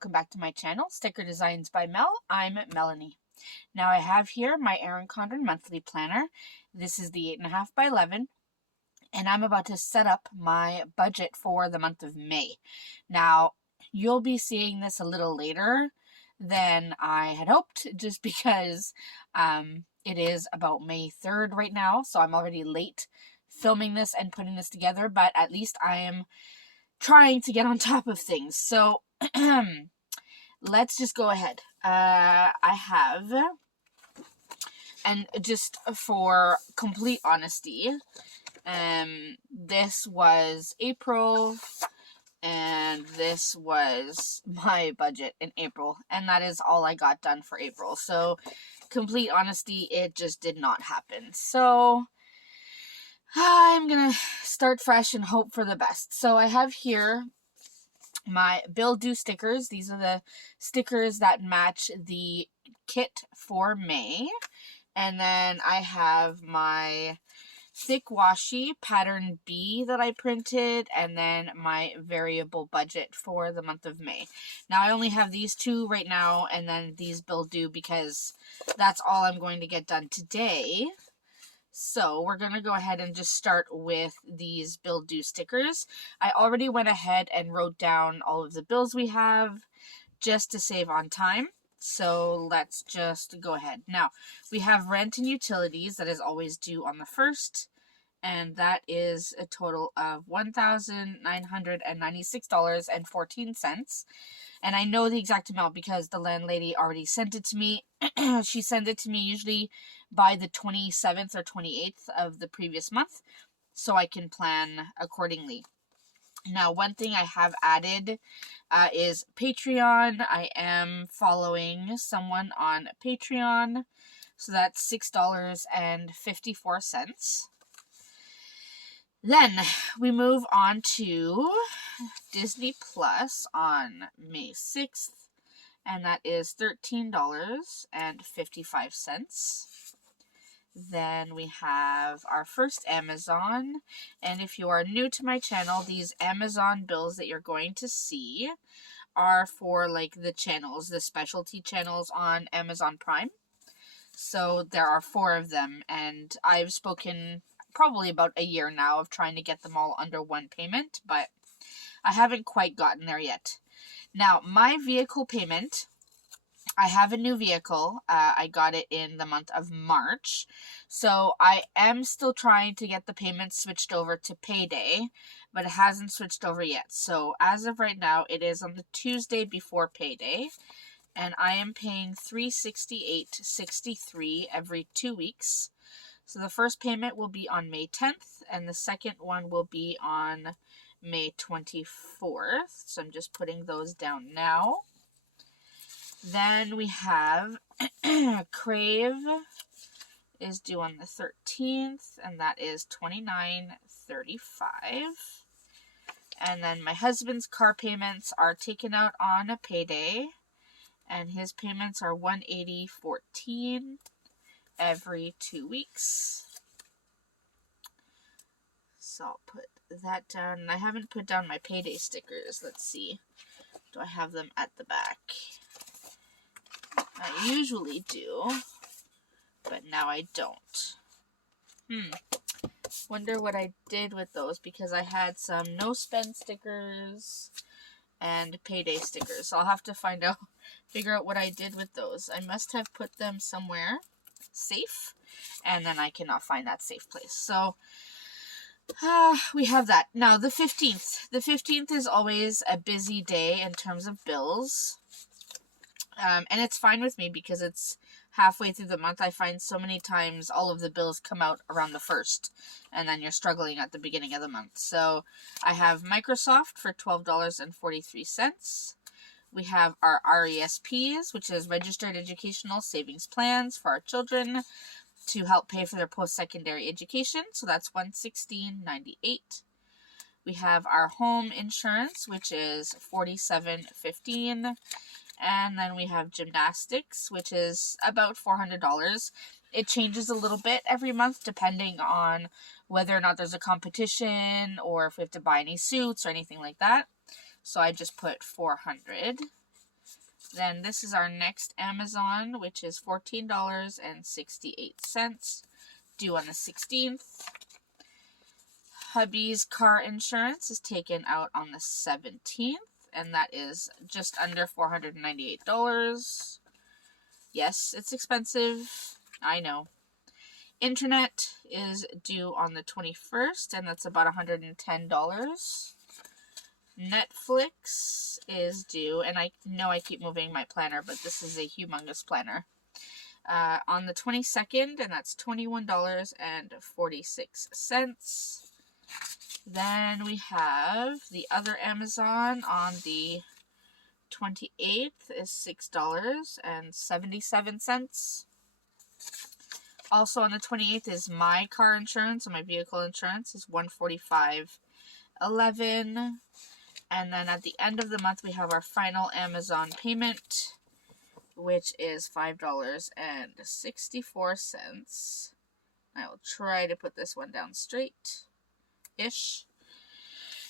welcome back to my channel, Sticker Designs by Mel. I'm Melanie. Now I have here my Erin Condren Monthly Planner. This is the 8.5 by 11, and I'm about to set up my budget for the month of May. Now, you'll be seeing this a little later than I had hoped, just because it is about May 3rd right now, so I'm already late filming this and putting this together, but at least I am trying to get on top of things. So let's just go ahead. I have, and just for complete honesty, this was April, and this was my budget in April, and that is all I got done for April. So complete honesty, it just did not happen. So I'm gonna start fresh and hope for the best. So I have here my bill due stickers. These are the stickers that match the kit for May. And then I have my thick washi pattern B that I printed, and then my variable budget for the month of May. Now I only have these two right now, and then these bill due, because that's all I'm going to get done today. So we're going to go ahead and just start with these bill due stickers. I already went ahead and wrote down all of the bills we have just to save on time. So let's just go ahead. Now, we have rent and utilities that is always due on the 1st. And that is a total of $1,996.14. And I know the exact amount because the landlady already sent it to me. She sent it to me usually by the 27th or 28th of the previous month, so I can plan accordingly. Now, one thing I have added is Patreon. I am following someone on Patreon, so that's $6.54. Then we move on to Disney Plus on May 6th, and that is $13.55. Then we have our first Amazon, and if you are new to my channel, these Amazon bills that you're going to see are for like the channels, the specialty channels on Amazon Prime. So there are 4 of them, and I've spoken probably about a year now of trying to get them all under one payment, but I haven't quite gotten there yet. Now, my vehicle payment, I have a new vehicle. I got it in the month of March, so I am still trying to get the payment switched over to payday, but it hasn't switched over yet. So as of right now, it is on the Tuesday before payday, and I am paying $368.63 every 2 weeks. So the first payment will be on May 10th, and the second one will be on May 24th. So I'm just putting those down now. Then we have Crave is due on the 13th, and that is $29.35. And then my husband's car payments are taken out on a payday, and his payments are $180.14 every 2 weeks. So I'll put that down. I haven't put down my payday stickers. Let's see. Do I have them at the back? I usually do, but now I don't. Wonder what I did with those, because I had some no spend stickers and payday stickers. So I'll have to figure out what I did with those. I must have put them somewhere safe, and then I cannot find that safe place. So we have that. Now the 15th. The 15th is always a busy day in terms of bills. And it's fine with me because it's halfway through the month. I find so many times all of the bills come out around the 1st, and then you're struggling at the beginning of the month. So I have Microsoft for $12.43. We have our RESPs, which is Registered Educational Savings Plans for our children to help pay for their post-secondary education. So that's $116.98. We have our home insurance, which is $47.15. And then we have gymnastics, which is about $400. It changes a little bit every month depending on whether or not there's a competition or if we have to buy any suits or anything like that. So I just put $400. Then this is our next Amazon, which is $14.68, due on the 16th. Hubby's car insurance is taken out on the 17th, and that is just under $498. Yes, it's expensive. I know. Internet is due on the 21st, and that's about $110. Netflix is due, and I know I keep moving my planner, but this is a humongous planner. On the 22nd, and that's $21.46. Then we have the other Amazon on the 28th is $6.77. Also on the 28th is my car insurance, or my vehicle insurance is $145.11. And then at the end of the month we have our final Amazon payment, which is $5.64. I will try to put this one down straight-ish.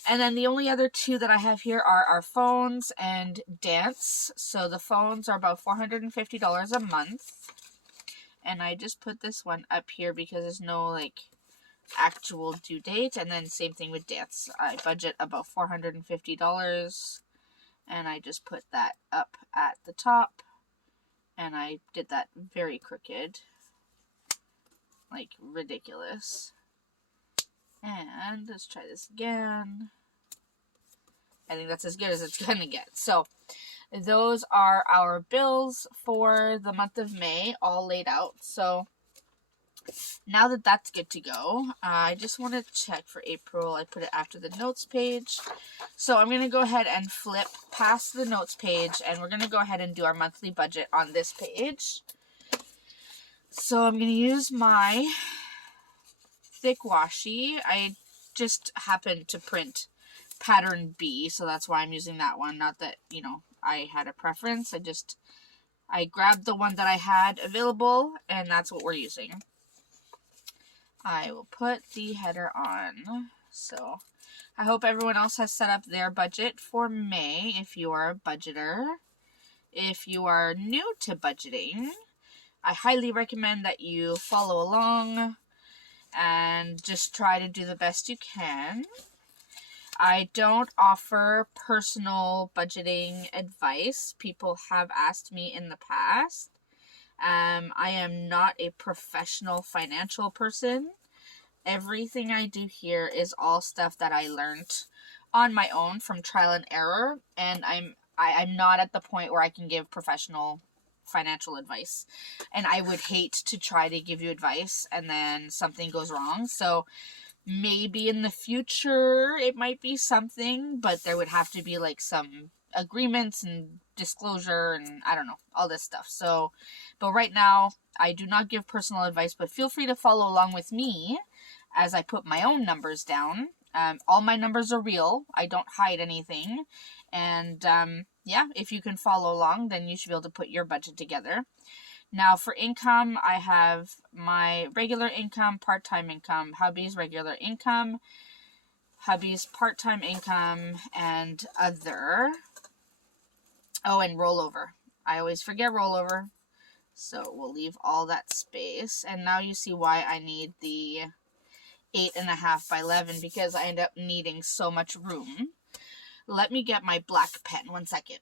And then the only other two that I have here are our phones and dance. So the phones are about $450 a month. And I just put this one up here because there's no, like, actual due date. And then same thing with dance. I budget about $450. And I just put that up at the top. And I did that very crooked. Like, ridiculous. And let's try this again. I think that's as good as it's gonna get. So, those are our bills for the month of May, all laid out. So, now that that's good to go, I just want to check for April. I put it after the notes page. So, I'm going to go ahead and flip past the notes page, and we're going to go ahead and do our monthly budget on this page. So, I'm going to use my thick washi. I just happened to print pattern B, so that's why I'm using that one. Not that, you know, I had a preference. I grabbed the one that I had available, and that's what we're using. I will put the header on. So I hope everyone else has set up their budget for May if you are a budgeter. If you are new to budgeting, I highly recommend that you follow along and just try to do the best you can. I don't offer personal budgeting advice. People have asked me in the past. I am not a professional financial person. Everything I do here is all stuff that I learned on my own from trial and error, and I'm not at the point where I can give professional financial advice. And I would hate to try to give you advice and then something goes wrong. So maybe in the future it might be something, but there would have to be like some agreements and disclosure and I don't know, all this stuff. So, but right now I do not give personal advice, but feel free to follow along with me as I put my own numbers down. All my numbers are real. I don't hide anything. And yeah, if you can follow along, then you should be able to put your budget together. Now for income, I have my regular income, part-time income, hubby's regular income, hubby's part-time income, and other. Oh, and rollover. I always forget rollover. So we'll leave all that space. And now you see why I need the 8.5 by 11, because I end up needing so much room. Let me get my black pen. 1 second.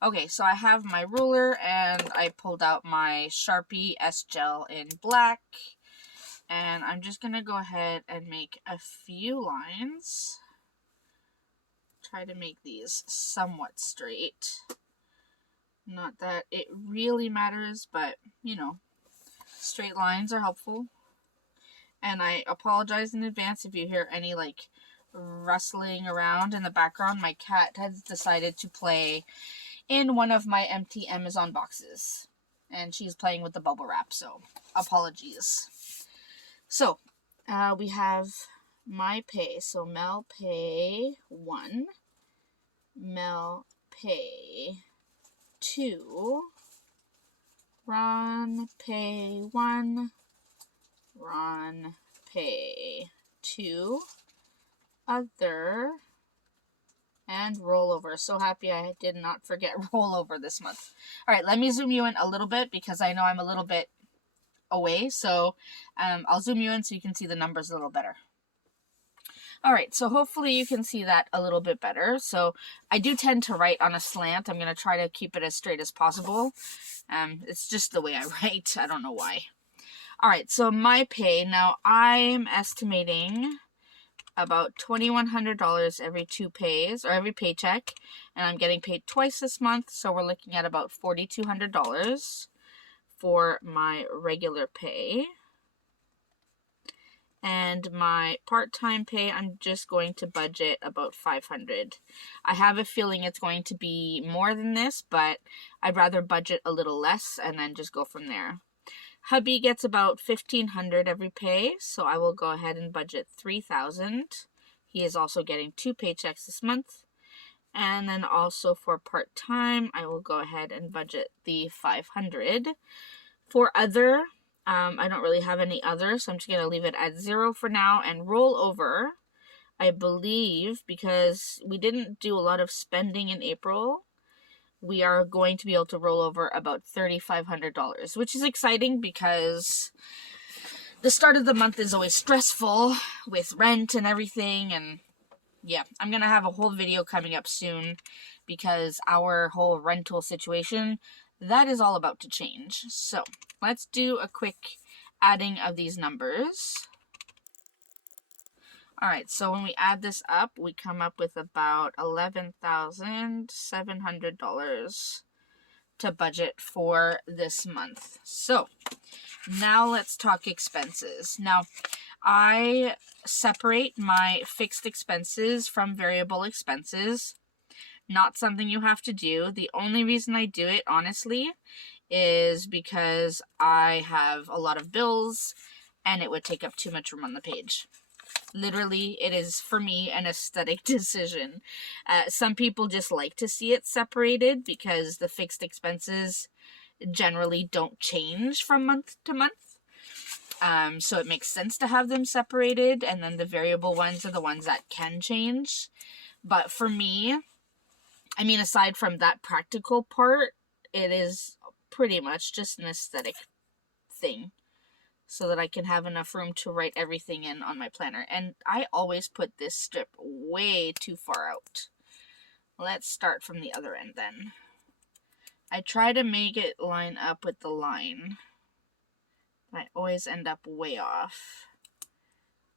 Okay, so I have my ruler and I pulled out my Sharpie S-Gel in black. And I'm just going to go ahead and make a few lines. Try to make these somewhat straight. Not that it really matters, but, you know, straight lines are helpful. And I apologize in advance if you hear any, like, rustling around in the background. My cat has decided to play in one of my empty Amazon boxes. And she's playing with the bubble wrap, so apologies. So, we have my pay. So, Mel pay 1. Mel pay 2. Ron pay 1. Ron pay 2. Other And rollover. So happy I did not forget rollover this month. All right, let me zoom you in a little bit because I know I'm a little bit away. So I'll zoom you in so you can see the numbers a little better. All right, so hopefully you can see that a little bit better. So I do tend to write on a slant. I'm going to try to keep it as straight as possible. It's just the way I write. I don't know why. All right, so my pay. Now I'm estimating about $2,100 every 2 pays, or every paycheck, and I'm getting paid twice this month, so we're looking at about $4,200 for my regular pay. And my part-time pay, I'm just going to budget about $500. I have a feeling it's going to be more than this, but I'd rather budget a little less and then just go from there. Hubby gets about $1,500 every pay, so I will go ahead and budget $3,000. He is also getting 2 paychecks this month. And then also for part-time, I will go ahead and budget the $500. For other, I don't really have any other, so I'm just going to leave it at 0 for now. And roll over, I believe, because we didn't do a lot of spending in April, we are going to be able to roll over about $3,500, which is exciting because the start of the month is always stressful with rent and everything. And yeah, I'm going to have a whole video coming up soon because our whole rental situation, that is all about to change. So let's do a quick adding of these numbers. All right, so when we add this up, we come up with about $11,700 to budget for this month. So now let's talk expenses. Now, I separate my fixed expenses from variable expenses. Not something you have to do. The only reason I do it, honestly, is because I have a lot of bills and it would take up too much room on the page. Literally, it is, for me, an aesthetic decision. Some people just like to see it separated because the fixed expenses generally don't change from month to month. So it makes sense to have them separated, and then the variable ones are the ones that can change. But for me, I mean, aside from that practical part, it is pretty much just an aesthetic thing so that I can have enough room to write everything in on my planner. And I always put this strip way too far out. Let's start from the other end then. I try to make it line up with the line. I always end up way off.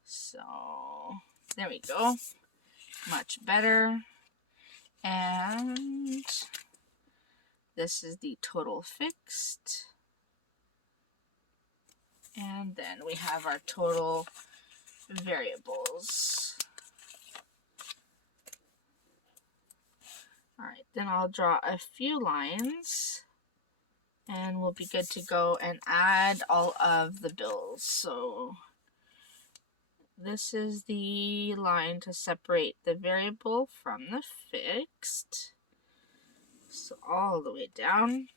So, there we go. Much better. And this is the total fixed. And then we have our total variables. Alright, then I'll draw a few lines and we'll be good to go and add all of the bills. So this is the line to separate the variable from the fixed. So all the way down.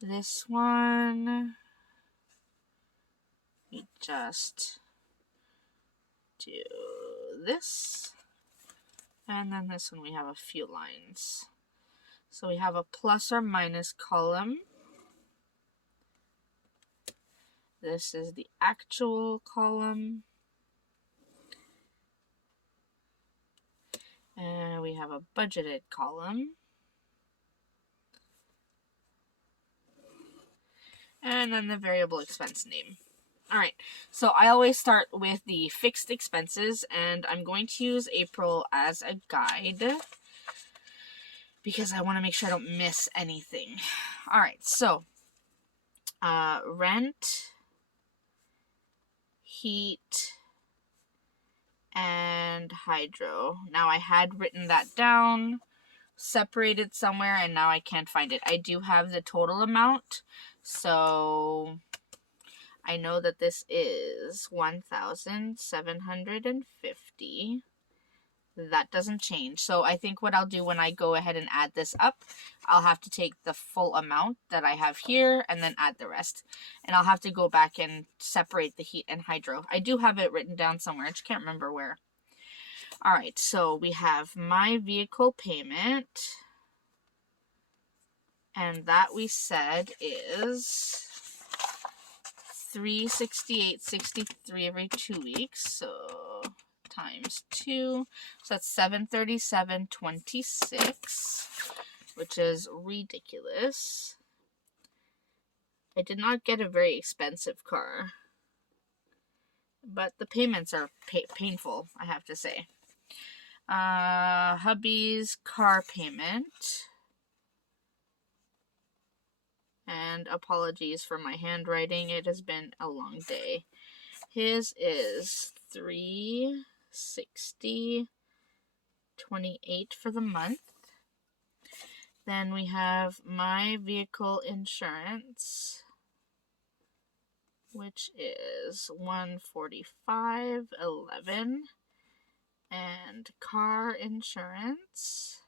This one, we just do this. And then this one we have a few lines. So we have a plus or minus column. This is the actual column. And we have a budgeted column. And then the variable expense name. Alright, so I always start with the fixed expenses, and I'm going to use April as a guide because I want to make sure I don't miss anything. Alright, so rent, heat, and hydro. Now I had written that down, separated somewhere, and now I can't find it. I do have the total amount, so I know that this is $1,750. That doesn't change. So I think what I'll do when I go ahead and add this up, I'll have to take the full amount that I have here and then add the rest. And I'll have to go back and separate the heat and hydro. I do have it written down somewhere. I just can't remember where. All right, so we have my vehicle payment, and that we said is $368.63 every 2 weeks. So times 2, so that's $737.26, which is ridiculous. I did not get a very expensive car, but the payments are painful, I have to say. Hubby's car payment, and apologies for my handwriting, it has been a long day. His is $360.28 for the month. Then we have my vehicle insurance, which is $145.11, and car insurance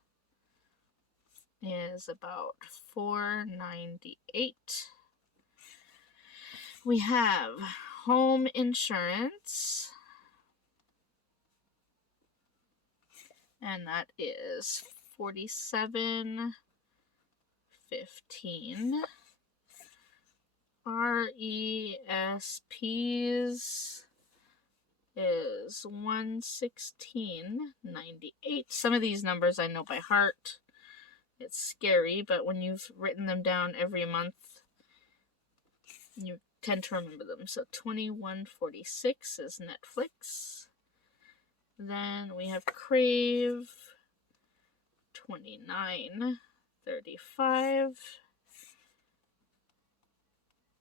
is about $498. We have home insurance, and that is $47.15. RESPs is $116.98. Some of these numbers I know by heart. It's scary, but when you've written them down every month, you tend to remember them. So $21.46 is Netflix. Then we have Crave, $29.35.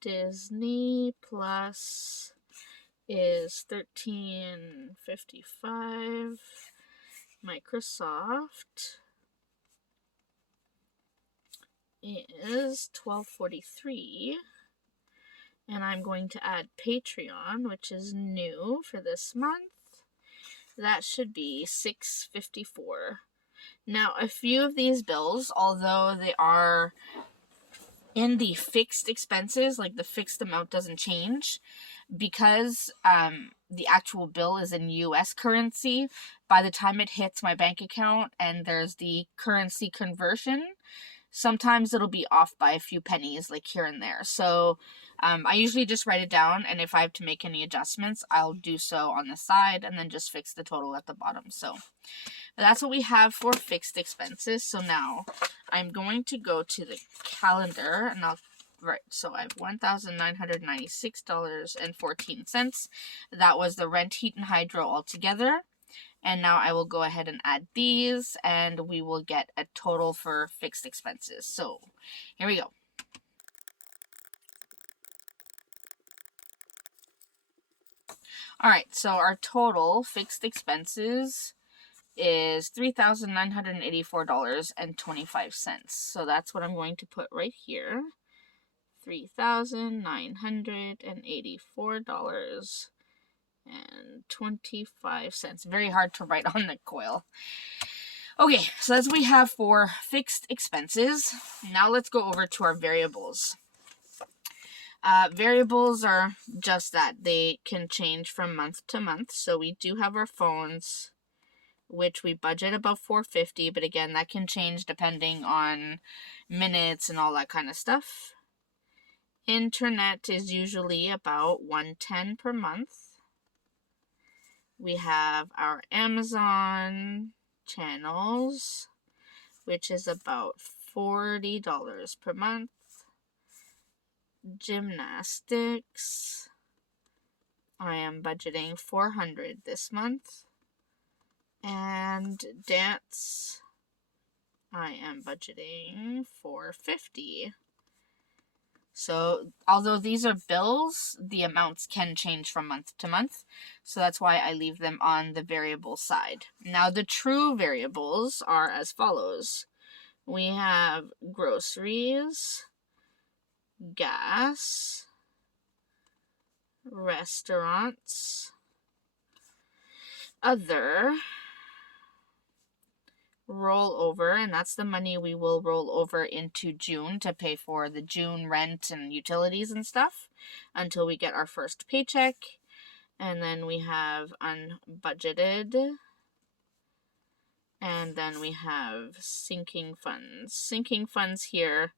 Disney Plus is $13.55. Microsoft is $12.43. And I'm going to add Patreon, which is new for this month. That should be $6.54. Now, a few of these bills, although they are in the fixed expenses, like the fixed amount doesn't change, because the actual bill is in US currency, by the time it hits my bank account and there's the currency conversion, sometimes it'll be off by a few pennies, like here and there. So I usually just write it down, and if I have to make any adjustments, I'll do so on the side and then just fix the total at the bottom. So that's what we have for fixed expenses. So now I'm going to go to the calendar, and so I have $1,996.14. That was the rent, heat, and hydro altogether. And now I will go ahead and add these, and we will get a total for fixed expenses. So here we go. All right, so our total fixed expenses is $3,984.25. So that's what I'm going to put right here. $3,984.25. Very hard to write on the coil. Okay, so that's what we have for fixed expenses. Now let's go over to our variables. Variables are just that. They can change from month to month. So we do have our phones, which we budget about $450, but again, that can change depending on minutes and all that kind of stuff. Internet is usually about $110 per month. We have our Amazon channels, which is about $40 per month. Gymnastics, I am budgeting $400 this month. And dance, I am budgeting $450. So, although these are bills, the amounts can change from month to month. So that's why I leave them on the variable side. Now, the true variables are as follows. We have groceries, gas, restaurants, other, rollover, and that's the money we will roll over into June to pay for the June rent and utilities and stuff until we get our first paycheck. And then we have unbudgeted, And then we have sinking funds. Sinking funds here,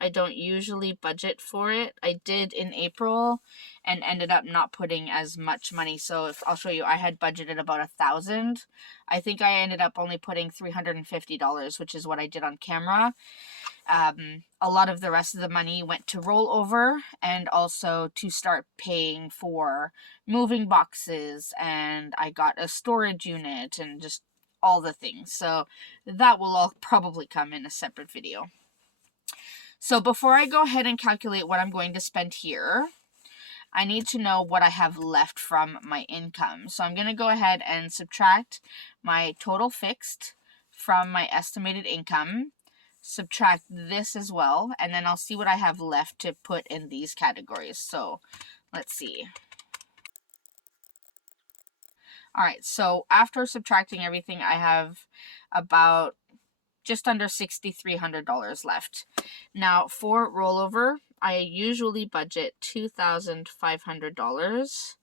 I don't usually budget for it. I did in April and ended up not putting as much money. So if I'll show you, I had budgeted about $1,000. I think I ended up only putting $350, which is what I did on camera. A lot of the rest of the money went to rollover and also to start paying for moving boxes, and I got a storage unit and just all the things. So that will all probably come in a separate video. So before I go ahead and calculate what I'm going to spend here, I need to know what I have left from my income. So I'm going to go ahead and subtract my total fixed from my estimated income, subtract this as well, and then I'll see what I have left to put in these categories. So let's see. All right, so after subtracting everything, I have about just under $6,300 left. Now for rollover, I usually budget $2,500.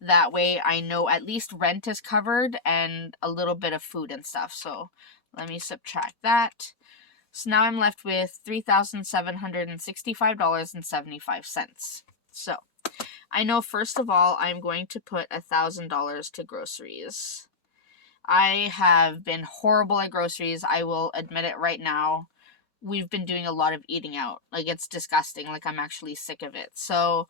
That way I know at least rent is covered and a little bit of food and stuff. So let me subtract that. So now I'm left with $3,765.75. So I know first of all I'm going to put $1,000 to groceries. I have been horrible at groceries. I will admit it right now. We've been doing a lot of eating out. Like, it's disgusting. Like, I'm actually sick of it. So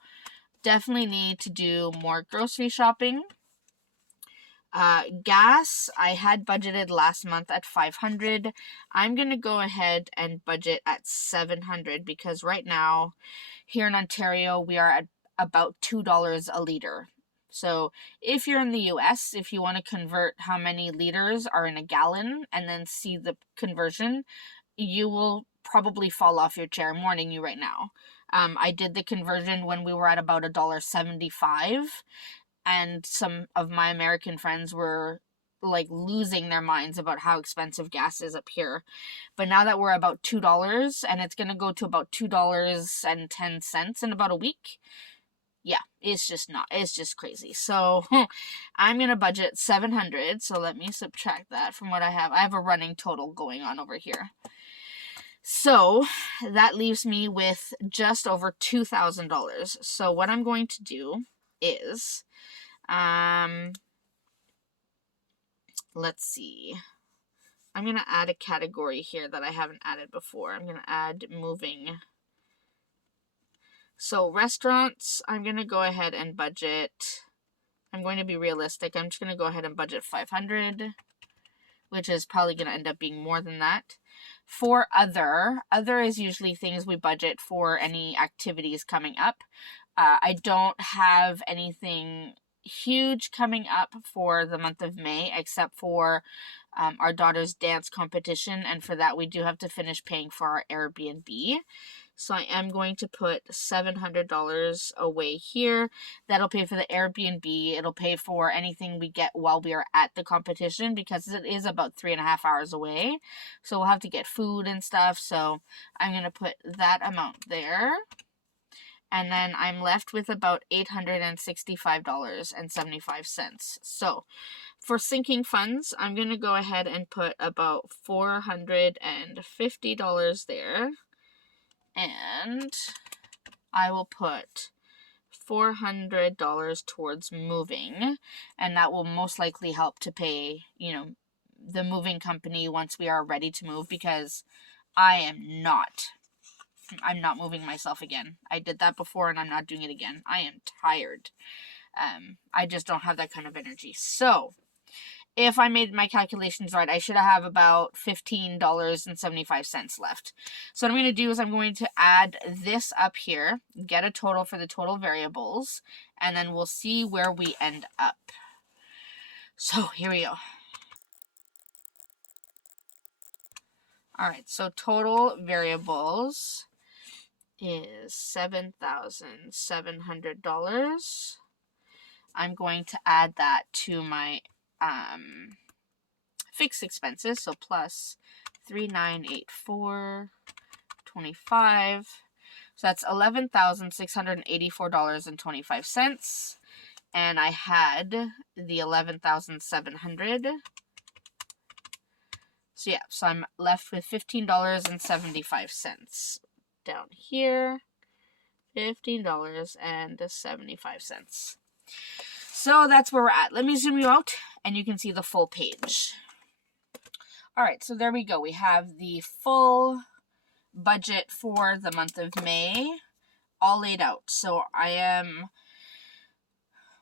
definitely need to do more grocery shopping. Gas, I had budgeted last month at $500. I'm going to go ahead and budget at $700 because right now here in Ontario, we are at about $2 a liter. So if you're in the US, if you want to convert how many liters are in a gallon and then see the conversion, you will probably fall off your chair. I'm warning you right now. I did the conversion when we were at about $1.75, and some of my American friends were like losing their minds about how expensive gas is up here. But now that we're about $2 and it's going to go to about $2.10 in about a week, yeah, it's just crazy. So I'm going to budget $700. So let me subtract that from what I have. I have a running total going on over here. So that leaves me with just over $2,000. So what I'm going to do is, let's see. I'm going to add a category here that I haven't added before. I'm going to add moving. So restaurants, I'm going to go ahead and budget. I'm going to be realistic. I'm just going to go ahead and budget $500, which is probably going to end up being more than that. For other is usually things we budget for any activities coming up. I don't have anything huge coming up for the month of May except for our daughter's dance competition, and for that we do have to finish paying for our Airbnb. So I am going to put $700 away here. That'll pay for the Airbnb. It'll pay for anything we get while we are at the competition because it is about 3.5 hours away. So we'll have to get food and stuff. So I'm going to put that amount there. And then I'm left with about $865.75. So for sinking funds, I'm going to go ahead and put about $450 there. And I will put $400 towards moving, and that will most likely help to pay, the moving company once we are ready to move, because I'm not moving myself again. I did that before and I'm not doing it again. I am tired. I just don't have that kind of energy. So if I made my calculations right, I should have about $15.75 left. So what I'm going to do is I'm going to add this up here, get a total for the total variables, and then we'll see where we end up. So here we go. All right, so total variables is $7,700. I'm going to add that to my fixed expenses, so plus 3,984.25. So that's $11,684.25. And I had the $11,700. So yeah, so I'm left with $15.75 down here. $15.75. So that's where we're at. Let me zoom you out and you can see the full page. Alright, so there we go. We have the full budget for the month of May all laid out. So I'm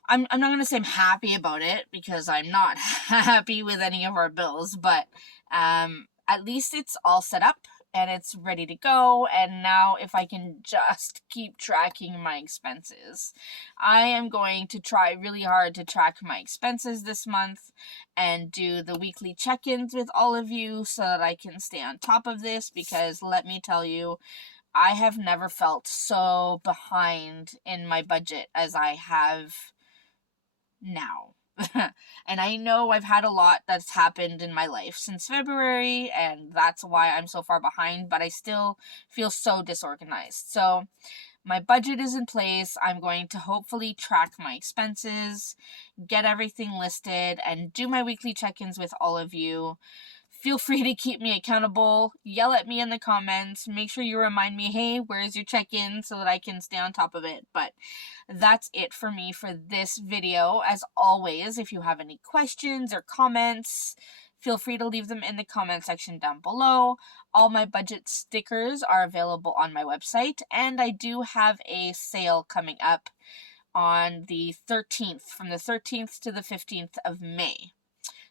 not going to say I'm happy about it, because I'm not happy with any of our bills, but at least it's all set up and it's ready to go. And now if I can just keep tracking my expenses, I am going to try really hard to track my expenses this month and do the weekly check-ins with all of you so that I can stay on top of this, because let me tell you, I have never felt so behind in my budget as I have now. And I know I've had a lot that's happened in my life since February, and that's why I'm so far behind, but I still feel so disorganized. So my budget is in place. I'm going to hopefully track my expenses, get everything listed, and do my weekly check-ins with all of you. Feel free to keep me accountable. Yell at me in the comments. Make sure you remind me, hey, where's your check-in, so that I can stay on top of it. But that's it for me for this video. As always, if you have any questions or comments, feel free to leave them in the comment section down below. All my budget stickers are available on my website, and I do have a sale coming up on the 13th, from the 13th to the 15th of May.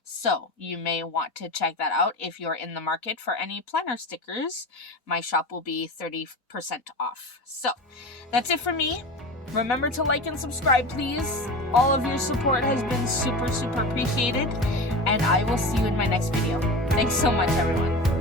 So you may want to check that out if you're in the market for any planner stickers. My shop will be 30% off. So that's it for me. Remember to like and subscribe, please. All of your support has been super, super appreciated. And I will see you in my next video. Thanks so much, everyone.